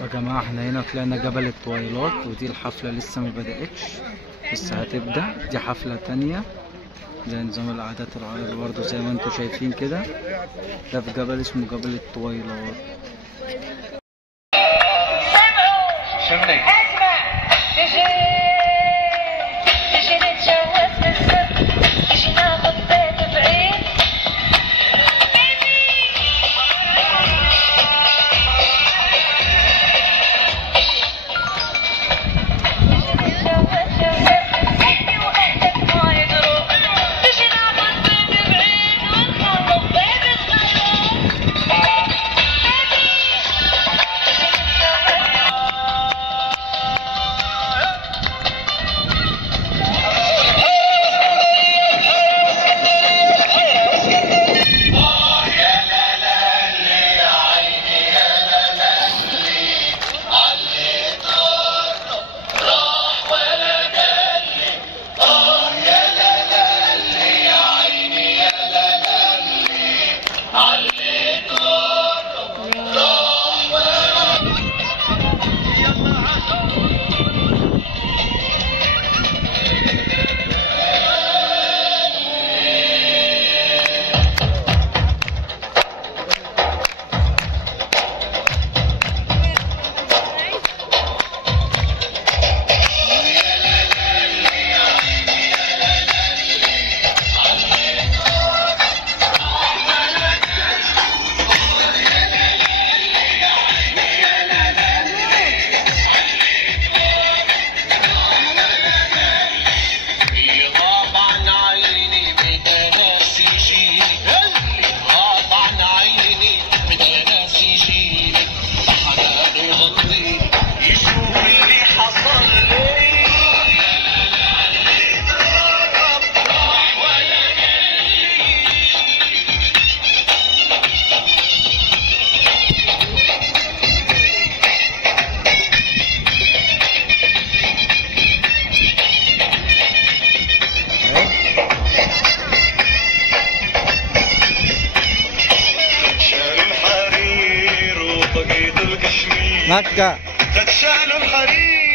يا جماعة احنا هنا طلعنا جبل الطويلات، ودي الحفلة لسه ما بدأتش، لسه هتبدأ. دي حفلة تانية زي نظام العادات العربي برضه زي ما انتوا شايفين كده. ده في جبل اسمه جبل الطويلات. مكة تتشال الحرير